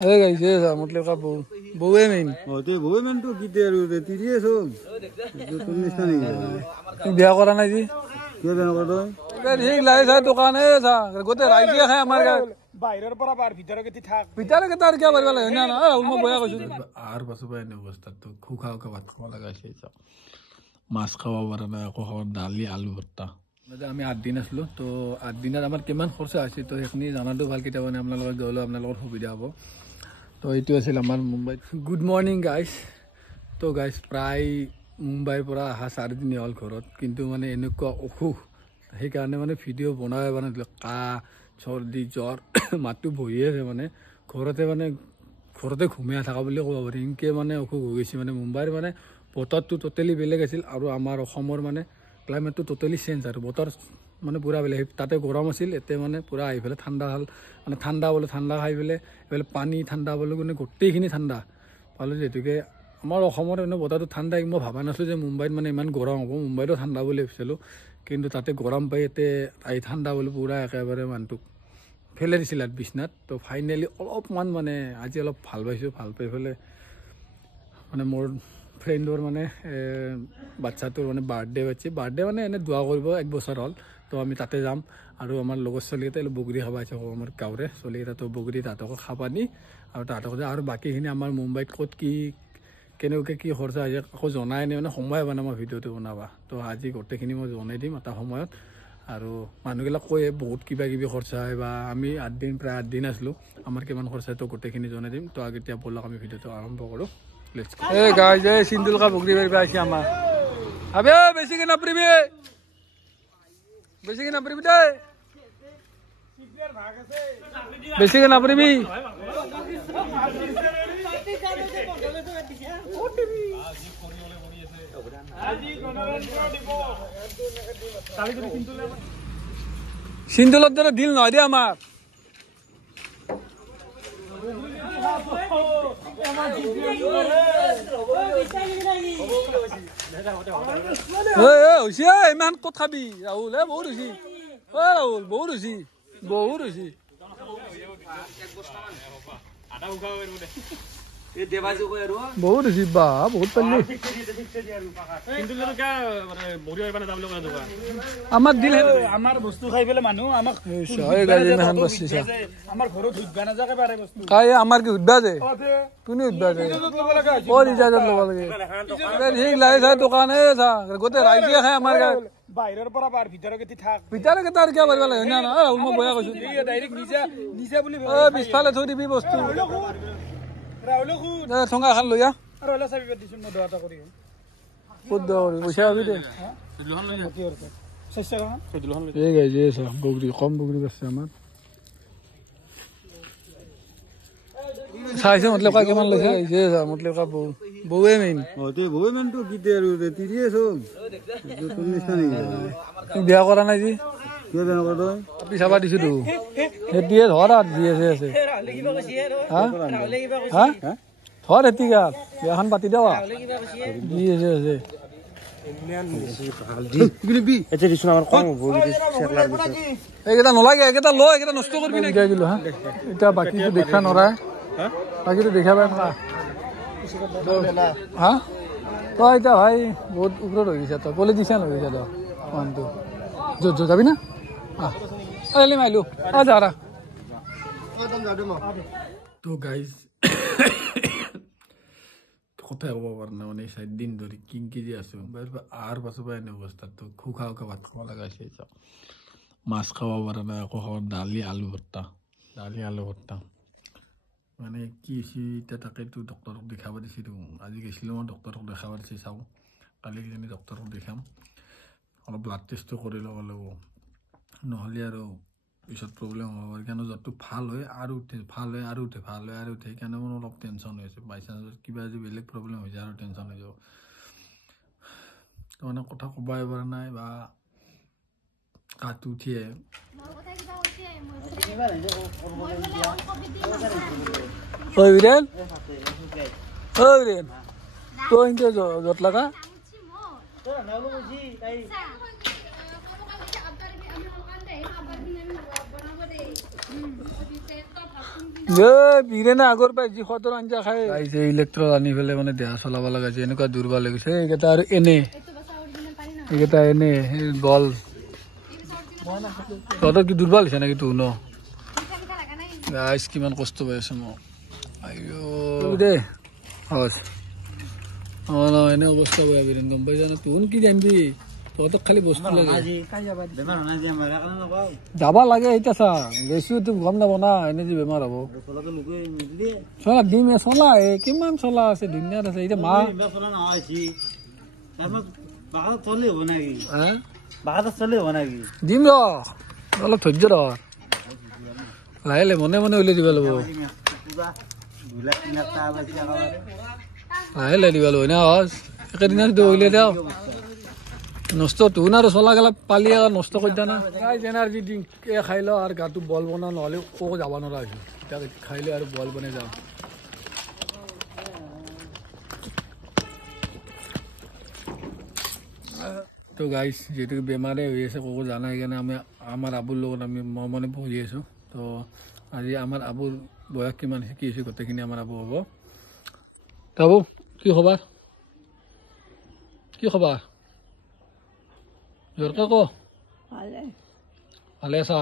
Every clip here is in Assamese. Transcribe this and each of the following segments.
এই গাইছে मतलब का बउए मेन ते बउए मेन तो किते আৰু তিৰিয়ে সব তোৰ নিচিনা নেকি বিয়া কৰা নাই জি কিয় বেয়া নকৰ তই এ ঠিক লাগে যা দোকানে যা গোটে ৰাইজে খায় আমাৰ বাহিৰৰ পৰা বাৰ ভিতৰৰ গতি থাক ভিতৰকে তাৰ কিয় কৰিব লাগে না না ৰাহুল মই বয়া কৈছো আৰু পাছৰ পৰা এনে অৱস্থা তো খুখাওকে ভাত খাব লগা হৈছে যা মাছ খাব পৰা নাই আকৌ খাব দালি আলু ভৰ্তা আমি 8 দিন আসলো তো 8 দিনত আমাৰ কিমান খৰচা হৈছে তো সেইখিনি জানাটো ভাল কিটা মানে আপোনালোকৰ গ'লে আপোনালোকৰ সুবিধা হ'ব তো এইটো আছিল আমাৰ মুম্বাইত গুড মৰ্নিং গাইজ তো গাইজ প্ৰায় মুম্বাইৰ পৰা অহা 4 দিন হ'ল ঘৰত কিন্তু মানে এনেকুৱা অসুখ সেইকাৰণে মানে ভিডিঅ' বনাই মানে কাহ চৰ্দি জ্বৰ মাতটো বহিয়ে আছে মানে ঘৰতে ঘুমিয়া থকা বুলি ক'ব পাৰি ইনকে মানে অসুখ হৈ গৈছে মানে মুম্বাইৰ মানে বতৰটো টোটেলি বেলেগ আছিল আৰু আমাৰ অসমৰ মানে ক্লাইমেটটো টোটেলি চেঞ্জ আৰু বতৰ মানে পুৰা বেলেগ তাতে গৰম আছিল এতে মানে পুৰা আহি পেলাই ঠাণ্ডা হ'ল মানে ঠাণ্ডা খাই পেলাই এইফালে পানী ঠাণ্ডা পালোঁ মানে গোটেইখিনি ঠাণ্ডা পালোঁ যিহেতুকে আমাৰ অসমৰ মানে বতৰটো ঠাণ্ডা মই ভাবা নাছিলোঁ যে মুম্বাইত মানে ইমান গৰম হ'ব মুম্বাইতো ঠাণ্ডা বুলি ভাবিছিলোঁ কিন্তু তাতে গৰম পাই ইয়াতে আহি ঠাণ্ডা বুলি পুৰা একেবাৰে মানুহটোক ফেলে দিছিল আৰু বিছনাত তো ফাইনেলি অলপমান মানে আজি অলপ ভাল পাইছোঁ ভাল পাই পেলাই মানে মোৰ ফ্ৰেণ্ডৰ মানে বাচ্চাটোৰ মানে বাৰ্থডে মানে এনে দোৱা কৰিব 1 বছৰ হ'ল তো আমি তাতে যাম আৰু আমাৰ লগৰ ছোৱালীকেইটা বগৰী খাব আহিছে আমাৰ গাঁৱৰে ছোৱালীকেইটাতো বগৰী তাহাঁতকো খাব আনি আৰু তাহাঁতক আৰু বাকীখিনি আমাৰ মুম্বাইত ক'ত কি কেনেকৈ কি খৰচা হৈছে আকৌ জনাই নাই মানে সময় হোৱা নাই মই ভিডিঅ'টো বনাবা তো আজি গোটেইখিনি মই জনাই দিম এটা সময়ত আৰু মানুহবিলাক কয় বহুত কিবা কিবি খৰচা হয় বা আমি প্ৰায় 8 দিন আছিলোঁ আমাৰ কিমান খৰচা তো গোটেইখিনি জনাই দিম তো এতিয়া ব'লক আমি ভিডিঅ'টো আৰম্ভ কৰোঁ Hey guys, hey Sindul ka bugri beri basi ama. Abe besi ke napri be. Besi ke napri be deh. Besi ke napri be. Sindul adara dil na dia ama. ইমান ক'ত খাবি ৰাহুল বহুত হৈছে ৰাহুল বহুত হৈছে বহুত হৈছে বা বহুত পালি আমাৰ দিল আমাৰ বস্তু খাই পেলাই মানুহ আমাক আমাৰ ঘৰত সুধবা নাযাকে পাৰে বস্তু কাই আমাৰ কি সুধবা যে তুমি সুধবা যে ক'ত ইজাজত ল'ব লাগে ঠিক লাগে যা দোকানে যা গোটেই ৰাইজে খায় আমাৰ বাহিৰৰ পৰা বাৰ ভিতৰৰ গতি থাক ভিতৰকে তাৰ কিয় কৰিব লাগে না ৰাহুল মই বয়া কৈছো ডাইৰেক্ট নিজে বুলি পিছফালে থৈ দিবি বস্তু ৰাহুল ঠঙা এখন লৈ আহ আৰু হলে চাবি দিছোন মই দোৱাটা কৰি ক'ত দোৱা কৰি পইচা পাবি দে এই গাইছে বগৰী কম বগৰী আছে আমাৰ চাইছে মতলব কা কিমান লৈছে গাইছে মতলব কা বউয়ে মেইন ते बउए मेन तो किते আৰু তিৰিয়ে সব তোৰ নিচিনা নেকি বিয়া কৰা নাই জি কিয় বেয়া নকৰ তই পিছাবা দিছো তো এতিয়া ধৰ আৰু দি আছে ধৰ এতিকা বিয়াখন পাতি দেৱা দি আছে এইকেইটা নলাগে এইকেইটা লৈ এইকেইটা নষ্ট কৰিবি নাই দিলো হা এতিয়া বাকীটো দেখা নৰাই বাকীটো দেখা পাই না হা তই এতিয়া ভাই বহুত ওপৰত হৈ গৈছে তই পলিটিচিয়ান হৈ গৈছে তই মানুহটো য'ত যাবি না মাইলো যা তো গাইজ কথাই ক'ব পৰা নাই মানে 4 দিন ধৰি কিংকি যে আছোঁ আৰু পাছৰ পৰা এনে অৱস্থা তো খুখাওকে ভাত খাব লগা হৈছে মাছ খাব পৰা নাই আকৌ খাব দালি আলু ভৰ্তা মানে কি হৈছে এতিয়া তাকেতো ডক্টৰক দেখাব দিছিলোঁ আজি গৈছিলোঁ মই ডক্টৰক দেখাব দিছে চাওঁ কালি কিজানি ডক্টৰক দেখাম অলপ ব্লাড টেষ্টো কৰি ল'ব লাগিব নহ'লে আৰু পিছত প্ৰব্লেম হ'ব পাৰে কাৰণ জ্বৰটো ভাল হয় আৰু উঠে সেইকাৰণে মোৰ অলপ টেনশ্যন হৈ আছে বাই চান্সত কিবা যদি বেলেগ প্ৰব্লেম হৈ যায় আৰু টেনশ্যন হৈ যাব মানে কথা ক'বই পৰা নাই বা কাটো উঠিয়ে বীৰেন তই এনেকৈ য'ত লগা বিৰেনে আগৰ পৰাই যি খতৰ আঞ্জা খাই আহিছে ইলেক্ট্ৰল আনি পেলাই মানে দেহা চলাব লগাইছে এনেকুৱা দুৰ্বল হৈ গৈছে এইকেইটা আৰু এনে এইকেইটা এনে বল তহঁতৰ কি দুৰ্বল হৈছে নেকি তোৰ ন গাইছ কিমান কষ্ট পাই আছো মই আইঅ দে এনে অৱস্থা বেয়া বিৰেন গম পাইছা না তোৰ কি জানিবি তহঁতক খালি বস্তু লাগে যাবা লাগে এতিয়া চা বেছি তুমি গম নাপাব না এনে যে বেমাৰ হ'ব চলা দিম চলা কিমান চলা আছে ধুনীয়াত আছে এতিয়া মা দিম ৰ অলপ ধৈৰ্য ৰ লাহে লাহে মনে মনে উলিয়াই দিব লাগিব লাহে লাহে দিব লাগিব না একেদিনা উলিয়াই দিওঁ নষ্ট তোন আৰু চলা গেলা পালি নষ্ট কৰি দিয়া না এনাৰ্জি ড্ৰিংক খাই ল আৰু গাটো বল বনাও নহ'লে ক'ব যাব নোৱাৰা হৈছোঁ এতিয়া খাই লৈ আৰু বল বনাই যাওঁ তো গাইছ যিহেতু বেমাৰে হৈ আছে ক'ব জানা সেইকাৰণে আমি আমাৰ আবুৰ লগত আমি মনে পঢ়ি আছোঁ তো আজি আমাৰ আবুৰ বয়স কিমান কি হৈছে গোটেইখিনি আমাৰ আবু হ'ব আবু কি খবৰ কি খবৰ জোৰকে ক ভালে আছা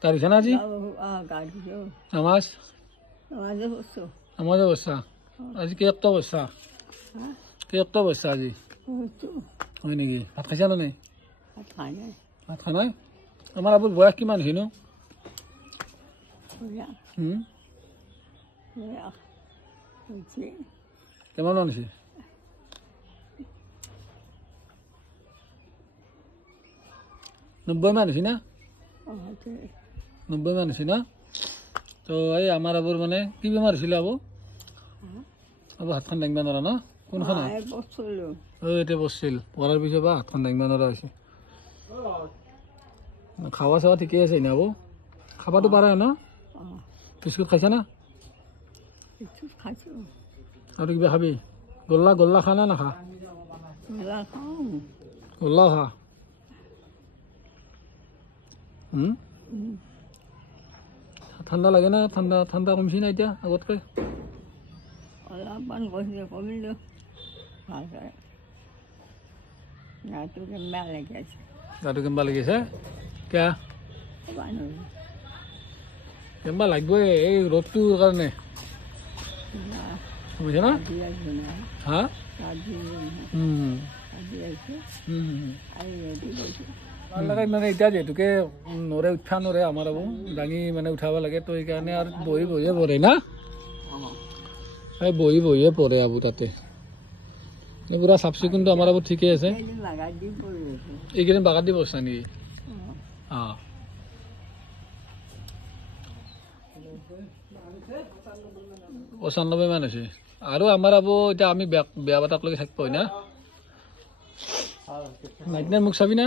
তাৰ হৈছে না আজি নামাজ নামাজে বসছা আজি কেইটা বসছা কেইটা বসছা আজি হয় নেকি ভাত খাইছা নে নাই ভাত খোৱা নাই আমাৰ আবুৰ বয়স কিমান হৈছে নো কিমান মান হৈছে 90 মান হৈছে না 90 মান হৈছে না তো এই আমাৰ আবুৰ মানে কি বেমাৰ হৈছিলে আবু আবু হাতখন দাঙিব নোৱাৰা ন কোনখন এতিয়া বসছিল পৰাৰ পিছত বা হাতখন দাঙিব নোৱাৰা হৈছে খাৱা চাৱা ঠিকে আছে না আবু খাবাটো পাৰে ন বিস্কুট খাইছা না আৰু কিবা খাবি গোল্লা গোল্লা খা না নাখা গোল্লা খা ঠাণ্ডা লাগে না ঠাণ্ডা ঠাণ্ডা কমিছে না এতিয়া আগতকৈ অলপমান কমিলে গাটো কেম্বা লাগি আছে গাটো কেম্বা লাগিছে কিয় কেম্বা লাগিবই এই ৰ'দটোৰ কাৰণে বুজিছে না হা মানে এতিয়া যিহেতুকে নৰে উঠা নৰে আমাৰ আবু দাঙি মানে উঠাব লাগে তো সেইকাৰণে আৰু বহি বহিয়ে পৰে না এই বহি বহিয়ে পৰে আবু তাতে পুৰা চাফ চিকুণটো আমাৰ আবু ঠিকে আছে এইকেইদিন বাগাত দি বসছা নেকি 95 মান হৈছে আৰু আমাৰ আবু এতিয়া আমি বেয়া বাটাক লাগি থাকিব না নাইটনাৰ মুখ চাবি না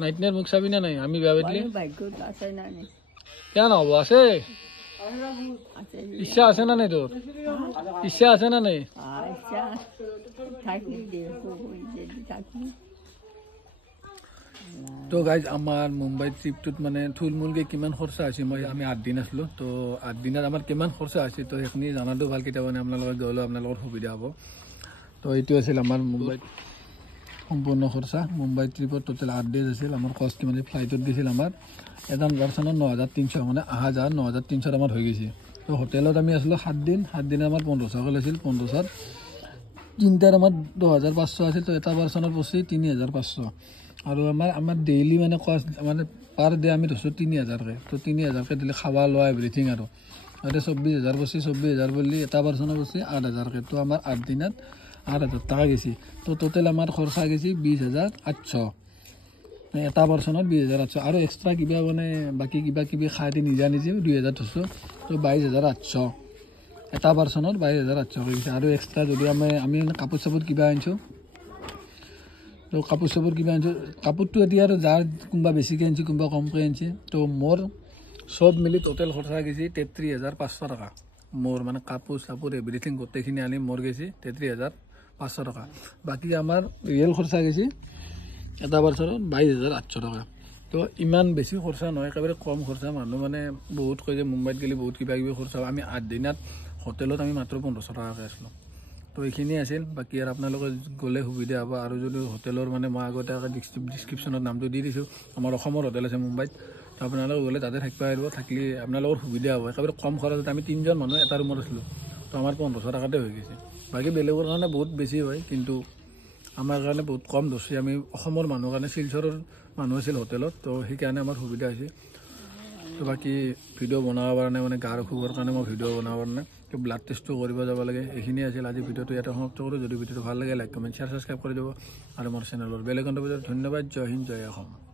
নাইটনাৰ মুখ চাবি না নাই আমি বেয়া বেটলি কিয় নহ'ব আছে ইচ্ছা আছে না নাই তোৰ ইচ্ছা আছে না নাই তো গাইজ আমাৰ মুম্বাই ট্ৰিপটোত মানে থুলমূলকৈ কিমান খৰচা হৈছে আমি 8 দিন আছিলোঁ তো 8 দিনত আমাৰ কিমান খৰচা হৈছে তো সেইখিনি জনাটো ভাল কেতিয়াবা মানে আপোনালোকৰ গ'লেও আপোনালোকৰ সুবিধা হ'ব তো এইটো আছিল আমাৰ মুম্বাইত সম্পূৰ্ণ খৰচা মুম্বাই ট্ৰিপত টোটেল 8 ডেজ আছিল আমাৰ কষ্ট কিমান ফ্লাইটত গৈছিল আমাৰ এটা পাৰ্চনত 9300 মানে 9300 আমাৰ হৈ গৈছে তো হোটেলত আমি আছিলোঁ 7 দিন 7 দিনে আমাৰ 1500 লৈছিল 1500 তিনিটাৰ আমাৰ 10500 আছিল তো এটা পাৰ্চনত পৰছি 3500 আৰু আমাৰ ডেইলি মানে কষ্ট মানে পাৰ ডে আমি ধৰছোঁ 3000কৈ তো 3000কৈ দিলে খাৱা লোৱা এভৰিথিং আৰু তাতে 24000 পৰছি 24000 বুলি এটা পাৰ্চনত পৰছি 8000কৈ তো আমাৰ 8 দিনত 8000 টাকা গেছি তো টোটেল আমাৰ খৰচা গেছি 20800 এটা পাৰ্চনত 20800 আৰু এক্সট্ৰা কিবা মানে বাকী কিবা কিবি খাই দি নিজা নিজে 2000 ধৰছোঁ তো 22800 এটা পাৰ্চনত 22800 গৈছে আৰু এক্সট্ৰা যদি আমি কাপোৰ চাপোৰ কিবা আনিছোঁ তো কাপোৰ চাপোৰ কিবা আনিছোঁ কাপোৰটো এতিয়া আৰু যাৰ কোনোবা বেছিকৈ আনিছে কোনোবা কমকৈ আনিছে তো মোৰ চব মিলি টোটেল খৰচা গেছি 33500 টকা মোৰ মানে কাপোৰ চাপোৰ এভৰিথিং গোটেইখিনি আনি মোৰ গেছি 33500 টকা বাকী আমাৰ ৰিয়েল খৰচা গেছি এটা পাৰ্চনত 22800 টকা তো ইমান বেছি খৰচা নহয়, একেবাৰে কম খৰচা। মানুহ মানে বহুত কয় যে মুম্বাইত গ'লে বহুত কিবা কিবি খৰচা। আমি 8 দিনত হোটেলত আমি মাত্ৰ 1500 টকাকৈ আছিলোঁ। তো এইখিনি আছিল। বাকী আৰু আপোনালোকে গ'লে সুবিধা হ'ব। আৰু যদি হোটেলৰ মানে মই আগতে ডিছক্ৰিপশ্যনত নামটো দি দিছোঁ, আমাৰ অসমৰ হোটেল আছে মুম্বাইত, তো আপোনালোকে গ'লে তাতে থাকিব পাৰিব। থাকিলে আপোনালোকৰ সুবিধা হ'ব। একেবাৰে কম খৰচত আমি 3জন মানুহ এটা ৰুমত আছিলোঁ, তো আমাৰ 1500 টকাতে হৈ গৈছে। বাকী বেলেগৰ কাৰণে বহুত বেছি হয়, কিন্তু আমাৰ কাৰণে বহুত কম ধৰিছে। আমি অসমৰ মানুহৰ কাৰণে শিলচৰৰ মানুহ আছিল হোটেলত, তো সেইকাৰণে আমাৰ সুবিধা হৈছে। তো বাকী ভিডিঅ' বনাব পৰা নাই, মানে গাৰ অসুখৰ কাৰণে মই ভিডিঅ' বনাব পৰা নাই। তো ব্লাড টেষ্টটো কৰিব যাব লাগে। এইখিনি আছিল আজি ভিডিঅ'টো ইয়াতে সমাপ্ত কৰোঁ। যদি ভিডিঅ'টো ভাল লাগে লাইক কমেণ্ট শ্বেয়াৰ ছাবস্ক্ৰাইব কৰি দিব আৰু মোৰ চেনেলৰ বেলেগ কণ্টেণ্ট। ধন্যবাদ। জয় হিন্দ, জয় অসম।